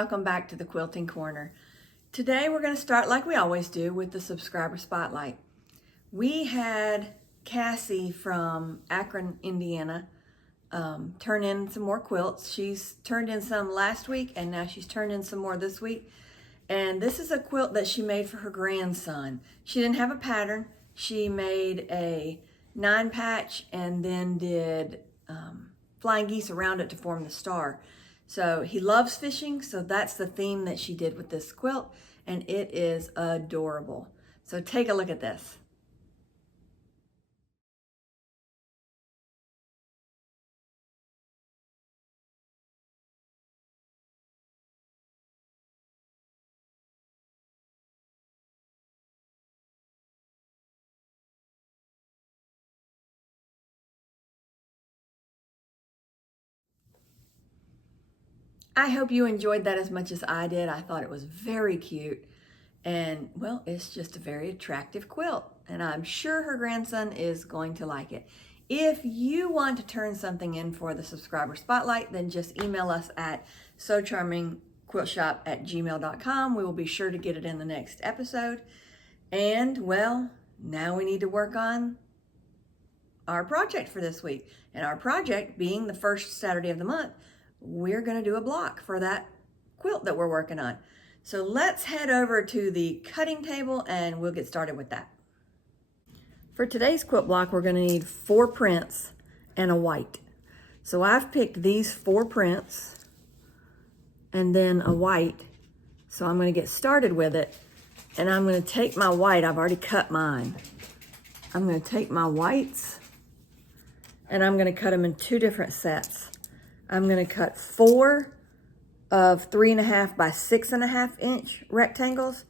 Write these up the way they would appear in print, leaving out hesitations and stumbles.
welcome back to the Quilting Corner. Today we're going to start like we always do with the subscriber spotlight. We had Cassie from Akron, Indiana turn in some more quilts. She's turned in some last week and now she's turned in some more this week. And this is a quilt that she made for her grandson. She didn't have a pattern. She made a 9-patch and then did flying geese around it to form the star. So he loves fishing, so that's the theme that she did with this quilt, and it is adorable. So take a look at this. I hope you enjoyed that as much as I did. I thought it was very cute. And, well, it's just a very attractive quilt. And I'm sure her grandson is going to like it. If you want to turn something in for the subscriber spotlight, then just email us at socharmingquiltshop@gmail.com. We will be sure to get it in the next episode. And, well, now we need to work on our project for this week. And our project being the first Saturday of the month, we're going to do a block for that quilt that we're working on. So let's head over to the cutting table and we'll get started with that. For today's quilt block, we're going to need 4 prints and a white. So I've picked these 4 prints and then a white. So I'm going to get started with it, and I'm going to take my white. I've already cut mine. I'm going to take my whites and I'm going to cut them in 2 different sets. I'm going to cut 4 of 3.5 by 6.5 inch rectangles.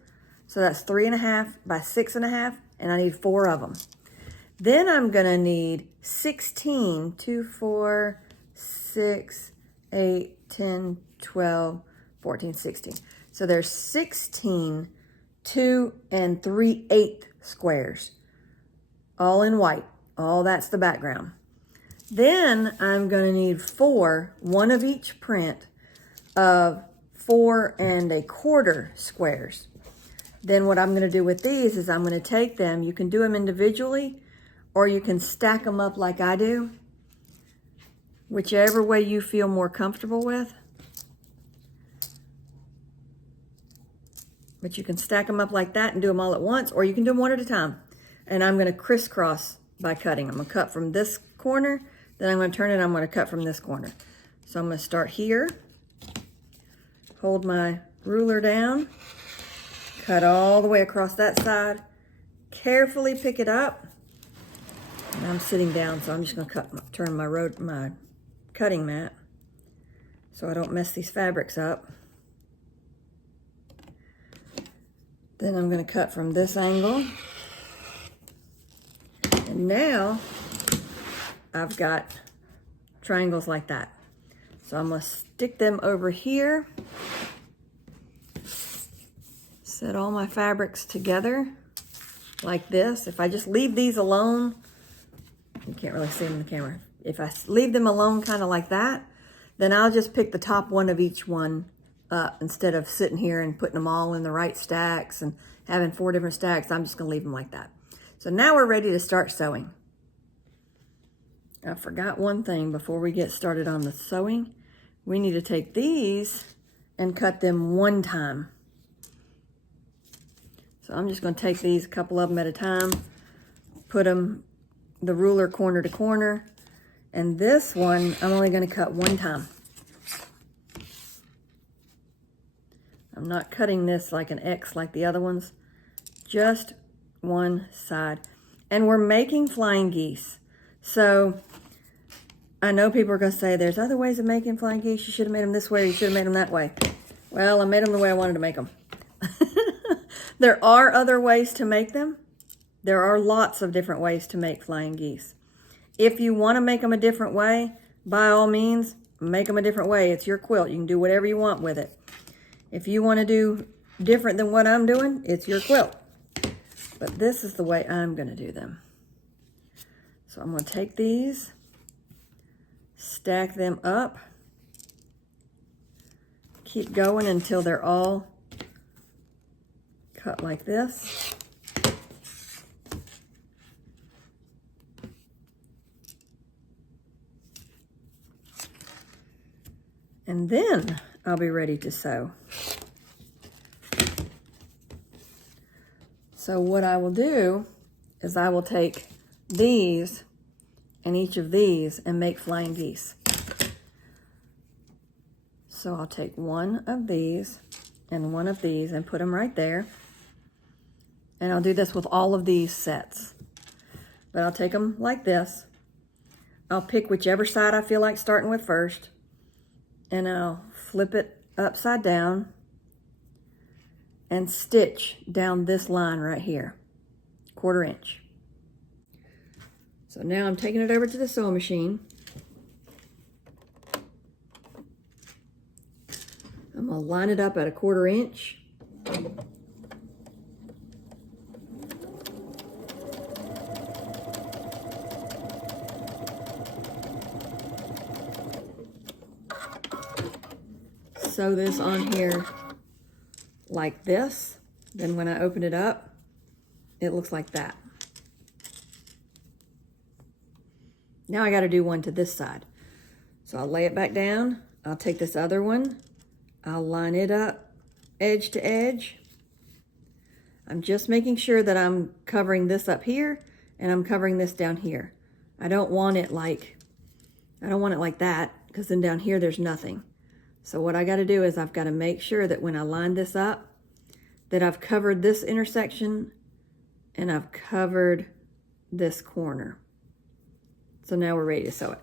So that's 3.5 by 6.5, and I need 4 of them. Then I'm going to need 16, 2, 4, 6, 8, 10, 12, 14, 16. So there's 16 2 and 3/8 squares, all in white. All that's the background. Then I'm going to need 4, 1 of each print, of 4 1/4 squares. Then what I'm going to do with these is I'm going to take them, you can do them individually or you can stack them up like I do, whichever way you feel more comfortable with. But you can stack them up like that and do them all at once, or you can do them one at a time. And I'm going to crisscross by cutting. I'm going to cut from this corner, then I'm going to turn it, I'm going to cut from this corner. So I'm going to start here, hold my ruler down, cut all the way across that side, carefully pick it up. And I'm sitting down, so I'm just going to turn my cutting mat so I don't mess these fabrics up. Then I'm going to cut from this angle. And now I've got triangles like that. So I'm going to stick them over here. Set all my fabrics together like this. If I just leave these alone, you can't really see them in the camera. If I leave them alone kind of like that, then I'll just pick the top one of each one up instead of sitting here and putting them all in the right stacks and having 4 different stacks. I'm just going to leave them like that. So now we're ready to start sewing. I forgot one thing before we get started on the sewing. We need to take these and cut them 1 time. So I'm just going to take these, a couple of them at a time, put them the ruler corner to corner, and this one I'm only going to cut 1 time. I'm not cutting this like an X like the other ones, just one side. And we're making flying geese. So I know people are going to say there's other ways of making flying geese. You should have made them this way, or you should have made them that way. Well, I made them the way I wanted to make them. There are other ways to make them. There are lots of different ways to make flying geese. If you want to make them a different way, by all means, make them a different way. It's your quilt. You can do whatever you want with it. If you want to do different than what I'm doing, it's your quilt. But this is the way I'm going to do them. So I'm going to take these, stack them up, keep going until they're all cut like this. And then I'll be ready to sew. So what I will do is I will take these and each of these and make flying geese. So I'll take one of these and one of these and put them right there. And I'll do this with all of these sets. But I'll take them like this. I'll pick whichever side I feel like starting with first. And I'll flip it upside down and stitch down this line right here, 1/4 inch. So now I'm taking it over to the sewing machine. I'm gonna line it up at 1/4 inch. Sew this on here like this. Then when I open it up, it looks like that. Now I got to do one to this side. So I'll lay it back down. I'll take this other one. I'll line it up edge to edge. I'm just making sure that I'm covering this up here and I'm covering this down here. I don't want it like that, because then down here there's nothing. So what I got to do is I've got to make sure that when I line this up, that I've covered this intersection and I've covered this corner. So now we're ready to sew it.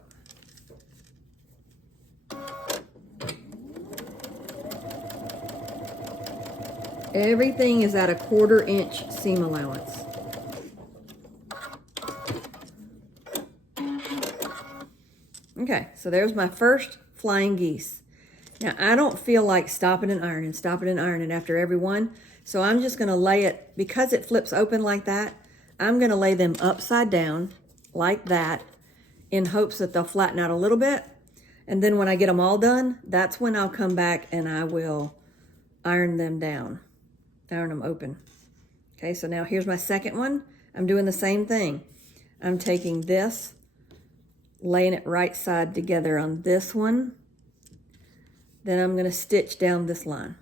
Everything is at a 1/4 inch seam allowance. Okay, so there's my first flying geese. Now I don't feel like stopping and ironing after every one. So I'm just gonna lay it, because it flips open like that, I'm gonna lay them upside down like that in hopes that they'll flatten out a little bit. And then when I get them all done, that's when I'll come back and I will iron them down, iron them open. Okay, so now here's my second one. I'm doing the same thing. I'm taking this, laying it right side together on this one. Then I'm gonna stitch down this line.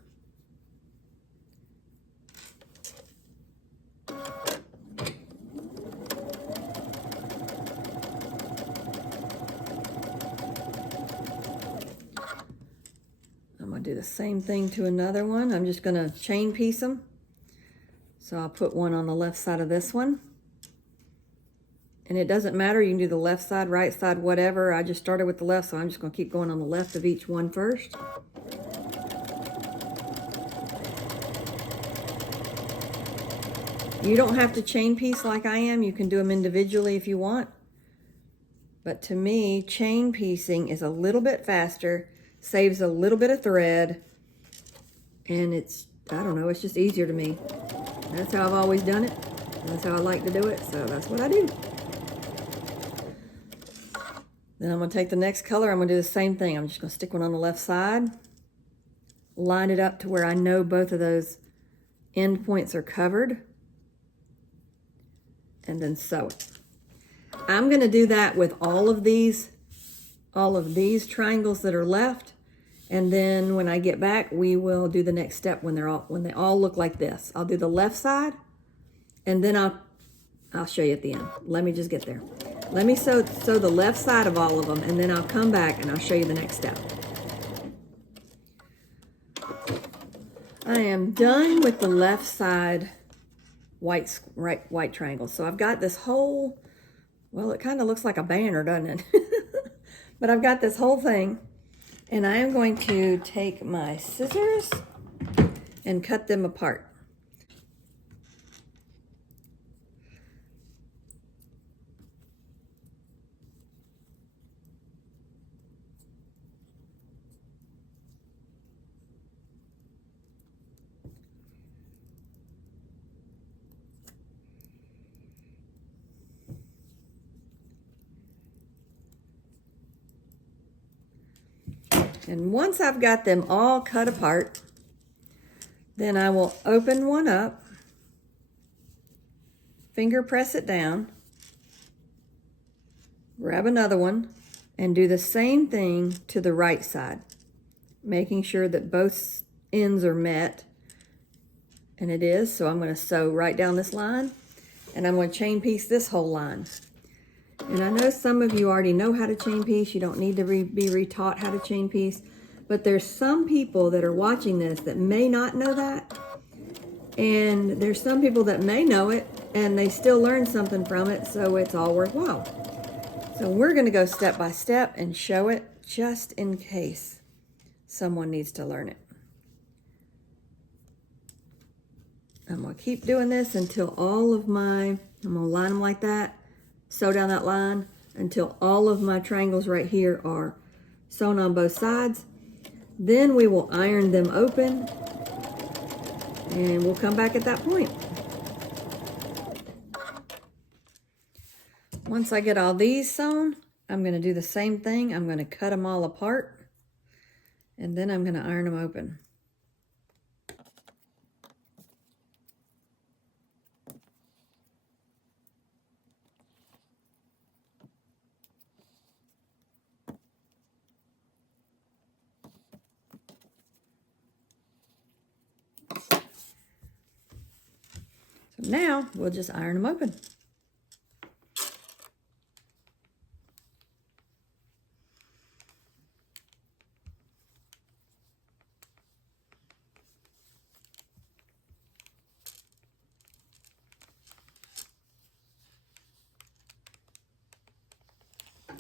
I'm gonna do the same thing to another one. I'm just gonna chain piece them. So I'll put one on the left side of this one. And it doesn't matter, you can do the left side, right side, whatever. I just started with the left, so I'm just gonna keep going on the left of each one first. You don't have to chain piece like I am. You can do them individually if you want. But to me, chain piecing is a little bit faster, saves a little bit of thread, and it's, I don't know, it's just easier to me. That's how I've always done it. That's how I like to do it, so that's what I do. Then I'm gonna take the next color, I'm gonna do the same thing. I'm just gonna stick one on the left side, line it up to where I know both of those end points are covered, and then sew it. I'm gonna do that with all of these triangles that are left, and then when I get back, we will do the next step when they all look like this. I'll do the left side, and then I'll show you at the end. Let me just get there. Let me sew the left side of all of them, and then I'll come back and I'll show you the next step. I am done with the left side white triangle. So I've got this whole, well, it kind of looks like a banner, doesn't it? But I've got this whole thing, and I am going to take my scissors and cut them apart. And once I've got them all cut apart, then I will open one up, finger press it down, grab another one, and do the same thing to the right side, making sure that both ends are met. And it is, so I'm going to sew right down this line, and I'm going to chain piece this whole line. And I know some of you already know how to chain piece. You don't need to be retaught how to chain piece. But there's some people that are watching this that may not know that. And there's some people that may know it and they still learn something from it, so it's all worthwhile. So we're going to go step by step and show it just in case someone needs to learn it. I'm going to keep doing this until all of I'm going to line them like that, sew down that line until all of my triangles right here are sewn on both sides. Then we will iron them open and we'll come back at that point. Once I get all these sewn, I'm going to do the same thing. I'm going to cut them all apart and then I'm going to iron them open. So now we'll just iron them open.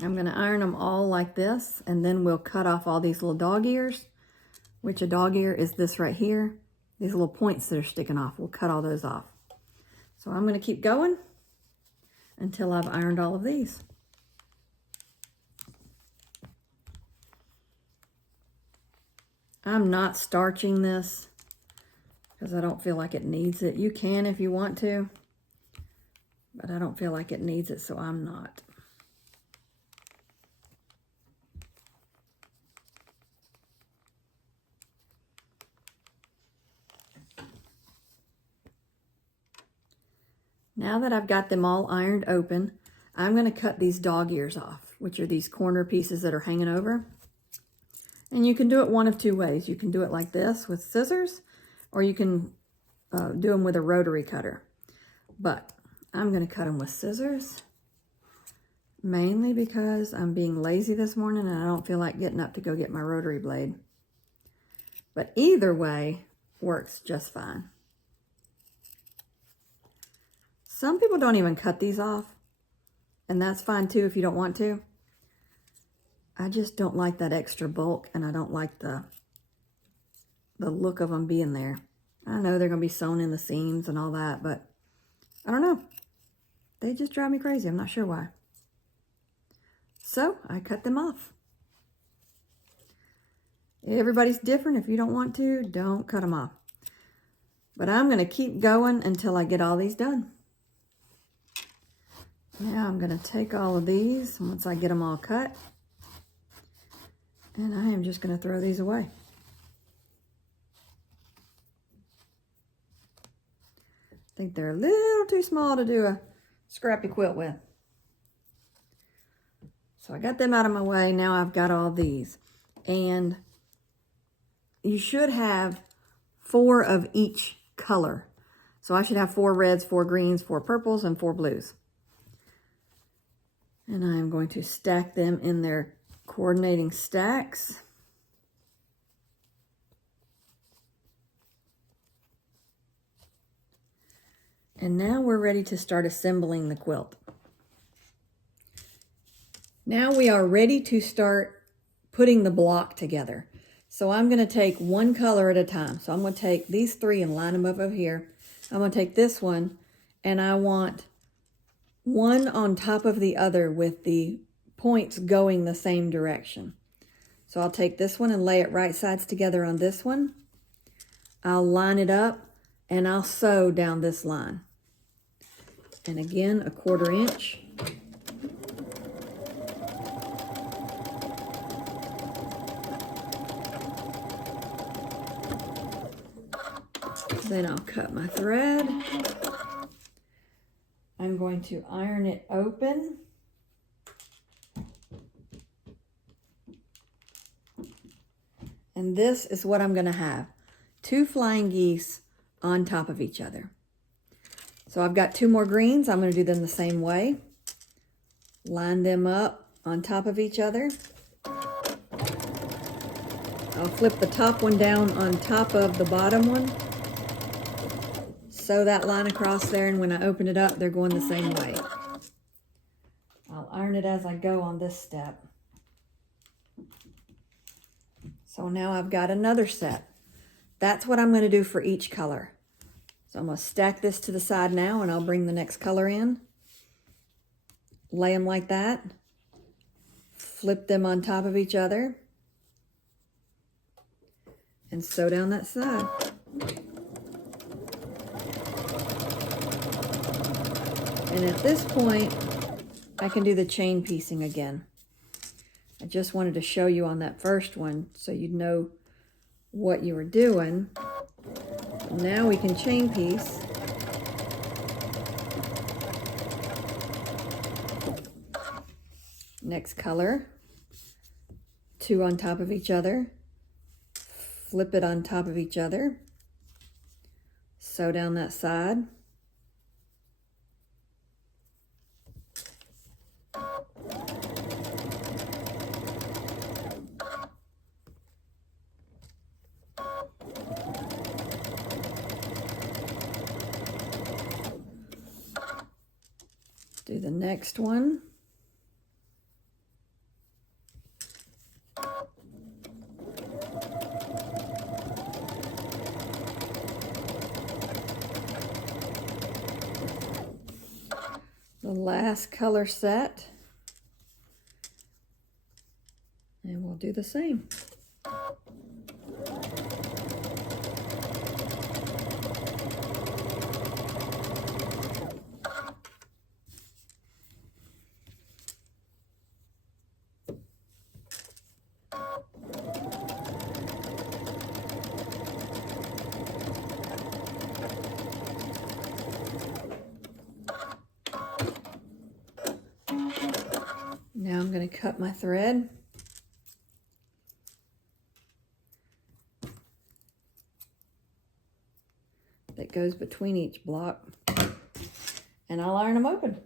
I'm going to iron them all like this, and then we'll cut off all these little dog ears, which a dog ear is this right here. These little points that are sticking off, we'll cut all those off. So I'm going to keep going until I've ironed all of these. I'm not starching this because I don't feel like it needs it. You can if you want to, but I don't feel like it needs it, so I'm not. Now that I've got them all ironed open, I'm going to cut these dog ears off, which are these corner pieces that are hanging over. And you can do it one of two ways. You can do it like this with scissors, or you can do them with a rotary cutter. But I'm going to cut them with scissors, mainly because I'm being lazy this morning and I don't feel like getting up to go get my rotary blade. But either way works just fine. Some people don't even cut these off, and that's fine too if you don't want to. I just don't like that extra bulk, and I don't like the look of them being there. I know they're going to be sewn in the seams and all that, but I don't know. They just drive me crazy. I'm not sure why. So I cut them off. Everybody's different. If you don't want to, don't cut them off. But I'm going to keep going until I get all these done. Now I'm going to take all of these once I get them all cut, and I am just going to throw these away. I think they're a little too small to do a scrappy quilt with. So I got them out of my way. Now I've got all these, and you should have 4 of each color. So I should have 4 reds, 4 greens, 4 purples, and 4 blues. And I am going to stack them in their coordinating stacks. And now we're ready to start assembling the quilt. Now we are ready to start putting the block together. So I'm going to take one color at a time. So I'm going to take these 3 and line them up over here. I'm going to take this one, and I want one on top of the other with the points going the same direction. So I'll take this one and lay it right sides together on this one. I'll line it up and I'll sew down this line. And again, a 1/4 inch. Then I'll cut my thread. I'm going to iron it open. And this is what I'm going to have. 2 flying geese on top of each other. So I've got 2 more greens. I'm going to do them the same way. Line them up on top of each other. I'll flip the top one down on top of the bottom one. Sew that line across there, and when I open it up, they're going the same way. I'll iron it as I go on this step. So now I've got another set. That's what I'm going to do for each color. So I'm going to stack this to the side now, and I'll bring the next color in. Lay them like that. Flip them on top of each other. And sew down that side. And at this point, I can do the chain piecing again. I just wanted to show you on that first one so you'd know what you were doing. Now we can chain piece. Next color, 2 on top of each other. Flip it on top of each other. Sew down that side. Do the next one. The last color set. And we'll do the same. Now I'm going to cut my thread. That goes between each block, and I'll iron them open.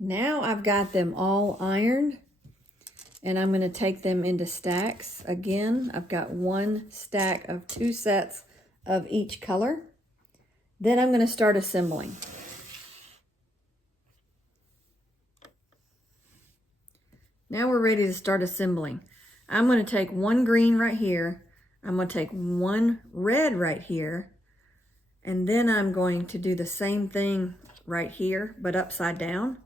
Now I've got them all ironed, and I'm going to take them into stacks. Again, I've got 1 stack of 2 sets of each color. Then I'm going to start assembling. Now we're ready to start assembling. I'm going to take 1 green right here. I'm going to take 1 red right here. And then I'm going to do the same thing right here, but upside down.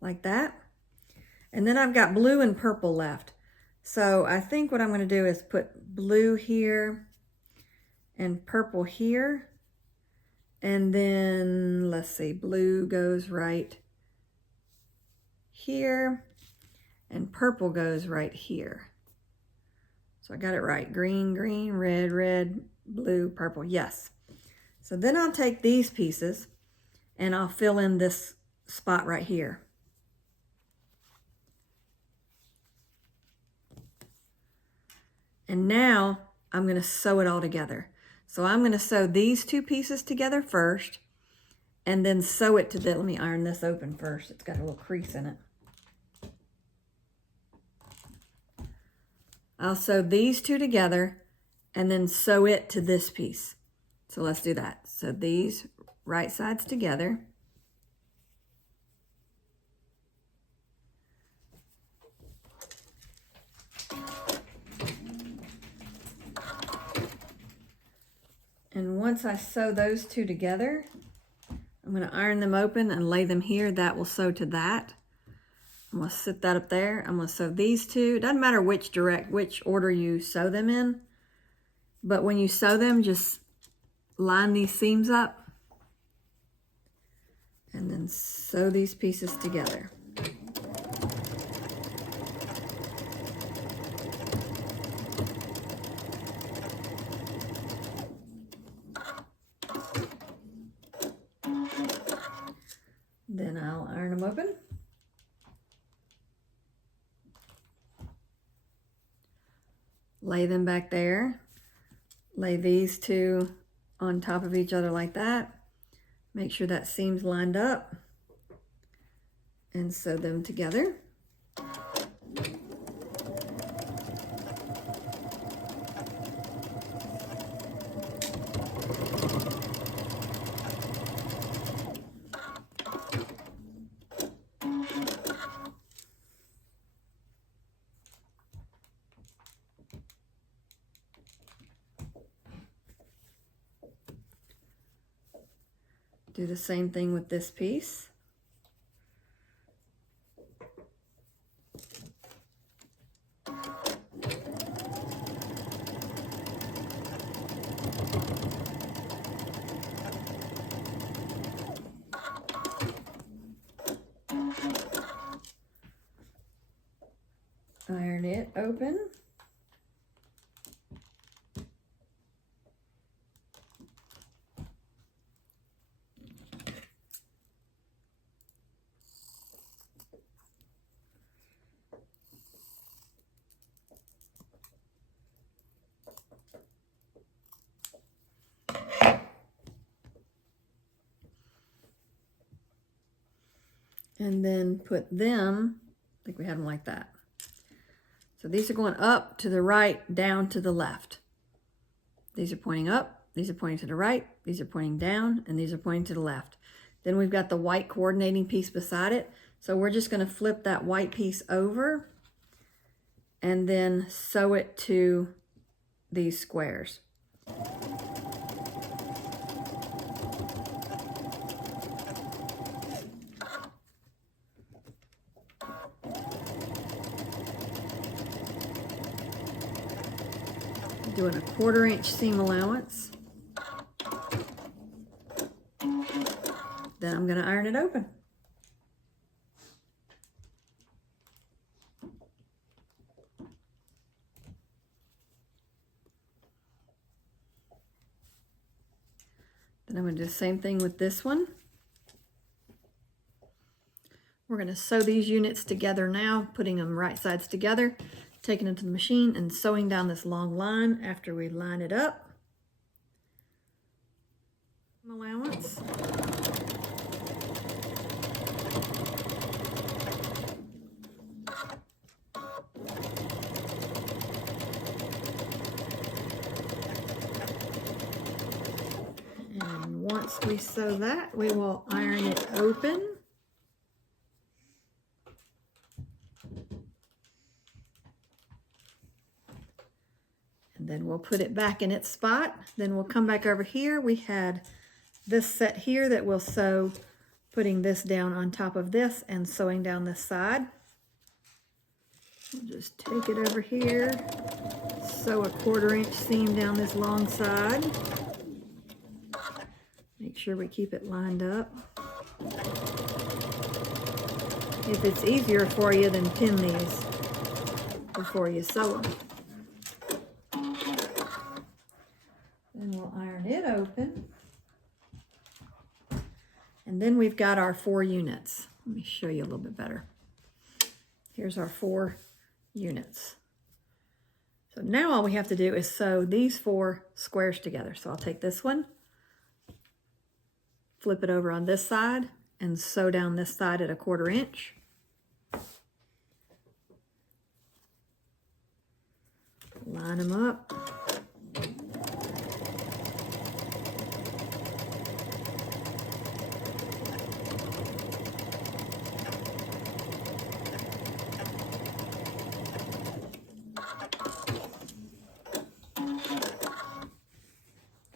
Like that. And then I've got blue and purple left. So I think what I'm going to do is put blue here and purple here. And then, let's see, blue goes right here and purple goes right here. So I got it right. Green, green, red, red, blue, purple. Yes. So then I'll take these pieces and I'll fill in this spot right here. And now I'm going to sew it all together. So I'm going to sew these 2 pieces together first, and then sew it to the, let me iron this open first. It's got a little crease in it. I'll sew these 2 together and then sew it to this piece. So let's do that. So these right sides together. once I sew those two together, I'm going to iron them open and lay them here. That will sew to that. I'm going to sit that up there. I'm going to sew these two. It doesn't matter which order you sew them in, but when you sew them, just line these seams up and then sew these pieces together. Then I'll iron them open. Lay them back there. Lay these two on top of each other like that. Make sure that seam's lined up and sew them together. Do the same thing with this piece. Iron it open. And then put them, I think we had them like that. So these are going up to the right, down to the left. These are pointing up, these are pointing to the right, these are pointing down, and these are pointing to the left. Then we've got the white coordinating piece beside it. So we're just going to flip that white piece over and then sew it to these squares. Doing a 1/4 inch seam allowance. Then I'm going to iron it open. Then I'm going to do the same thing with this one. We're going to sew these units together now, putting them right sides together, taking it to the machine and sewing down this long line after we line it up. Allowance. And once we sew that, we will iron it open. And then we'll put it back in its spot. Then we'll come back over here. We had this set here that we'll sew, putting this down on top of this and sewing down this side. We'll just take it over here, sew a 1/4 inch seam down this long side. Make sure we keep it lined up. If it's easier for you, then pin these before you sew them. Then we'll iron it open. And then we've got our 4 units. Let me show you a little bit better. Here's our 4 units. So now all we have to do is sew these 4 squares together. So I'll take this one, flip it over on this side, and sew down this side at a 1/4 inch. Line them up.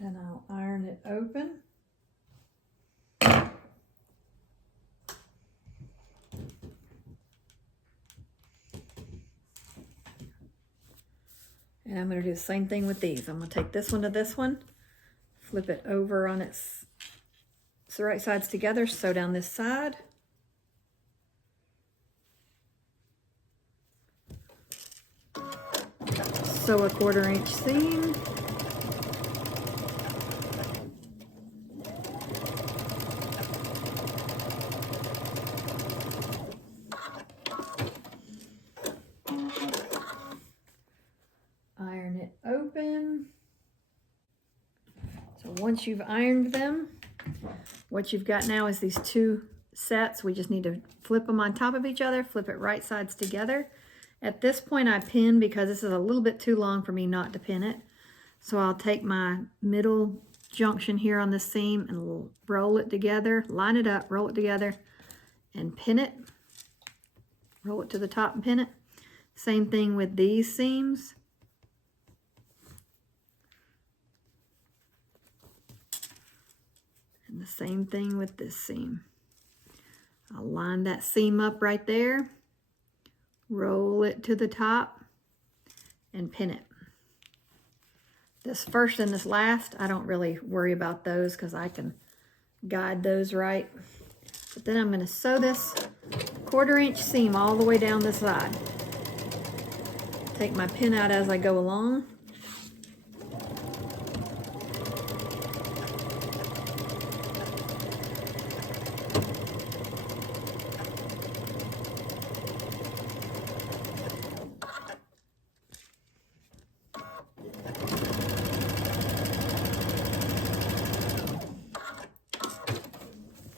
Then I'll iron it open. And I'm going to do the same thing with these. I'm going to take this one to this one, flip it over on its the right sides together, sew down this side. Sew a 1/4 inch seam. Iron it open. So once you've ironed them, what you've got now is these 2 sets. We just need to flip them on top of each other, flip it right sides together. At this point I pin because this is a little bit too long for me not to pin it. So I'll take my middle junction here on the seam and roll it together, line it up, roll it together, and pin it. Roll it to the top and pin it. Same thing with these seams. And the same thing with this seam. I'll line that seam up right there, roll it to the top, and pin it. This first and this last, I don't really worry about those because I can guide those right. But then I'm going to sew this 1/4 inch seam all the way down the side. Take my pin out as I go along.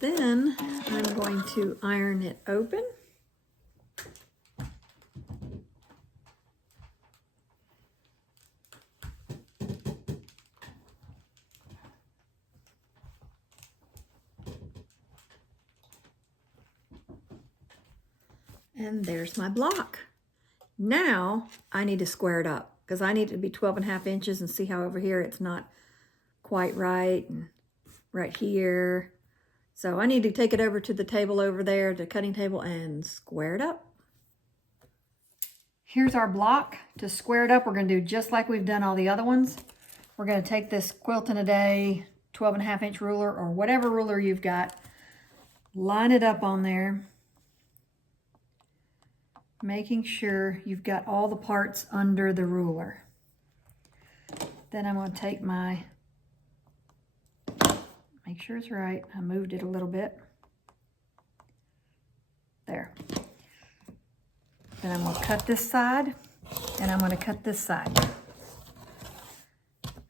Then I'm going to iron it open. And there's my block. Now I need to square it up because I need it to be 12.5 inches, and see how over here it's not quite right, and right here. So I need to take it over to the table over there, the cutting table, and square it up. Here's our block. To square it up, we're going to do just like we've done all the other ones. We're going to take this Quilt in a Day 12.5 inch ruler, or whatever ruler you've got, line it up on there, making sure you've got all the parts under the ruler. Then I'm going to take my, make sure it's right. I moved it a little bit. There. Then I'm going to cut this side, and I'm going to cut this side.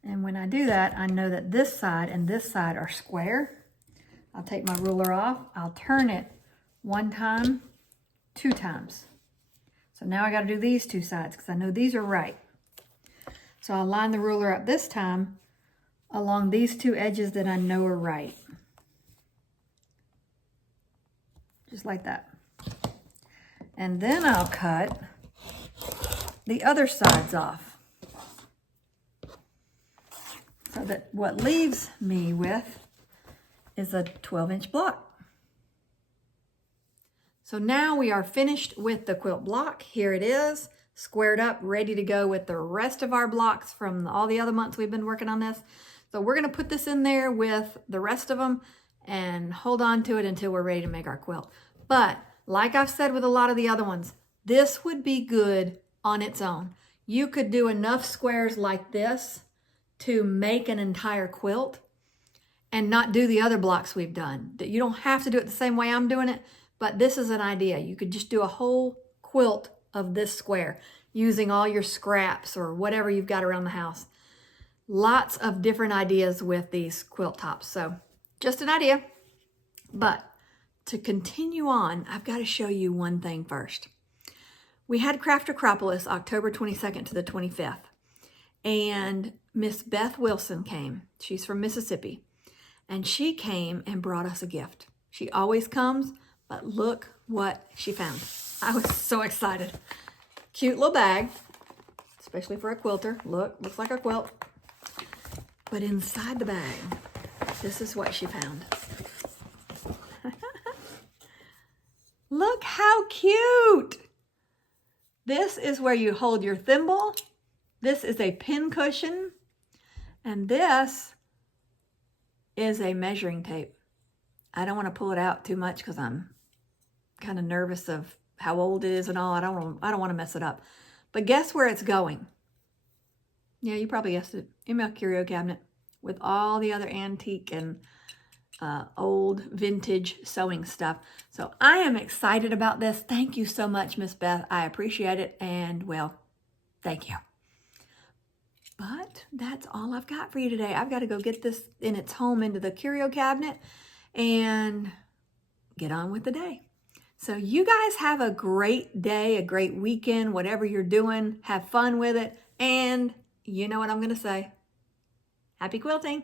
And when I do that, I know that this side and this side are square. I'll take my ruler off. I'll turn it 1 time, 2 times. So now I got to do these 2 sides because I know these are right. So I'll line the ruler up this time along these 2 edges that I know are right. Just like that. And then I'll cut the other sides off. So that what leaves me with is a 12-inch block. So now we are finished with the quilt block. Here it is, squared up, ready to go with the rest of our blocks from all the other months we've been working on this. So we're gonna put this in there with the rest of them and hold on to it until we're ready to make our quilt. But like I've said with a lot of the other ones, this would be good on its own. You could do enough squares like this to make an entire quilt and not do the other blocks we've done. You don't have to do it the same way I'm doing it, but this is an idea. You could just do a whole quilt of this square using all your scraps or whatever you've got around the house. Lots of different ideas with these quilt tops. So just an idea. But to continue on, I've got to show you one thing first. We had Craft Acropolis October 22nd to the 25th. And Miss Beth Wilson came. She's from Mississippi. And she came and brought us a gift. She always comes, but look what she found. I was so excited. Cute little bag, especially for a quilter. Look, looks like a quilt. But inside the bag, This is what she found. Look how cute! This is where you hold your thimble. This is a pin cushion. And this is a measuring tape. I don't want to pull it out too much because I'm kind of nervous of how old it is and all. I don't want to mess it up. But guess where it's going? Yeah, you probably guessed it. In my curio cabinet with all the other antique and old vintage sewing stuff. So I am excited about this. Thank you so much, Miss Beth. I appreciate it. And well, thank you. But that's all I've got for you today. I've got to go get this in its home into the curio cabinet and get on with the day. So you guys have a great day, a great weekend, whatever you're doing. Have fun with it. And you know what I'm going to say. Happy quilting!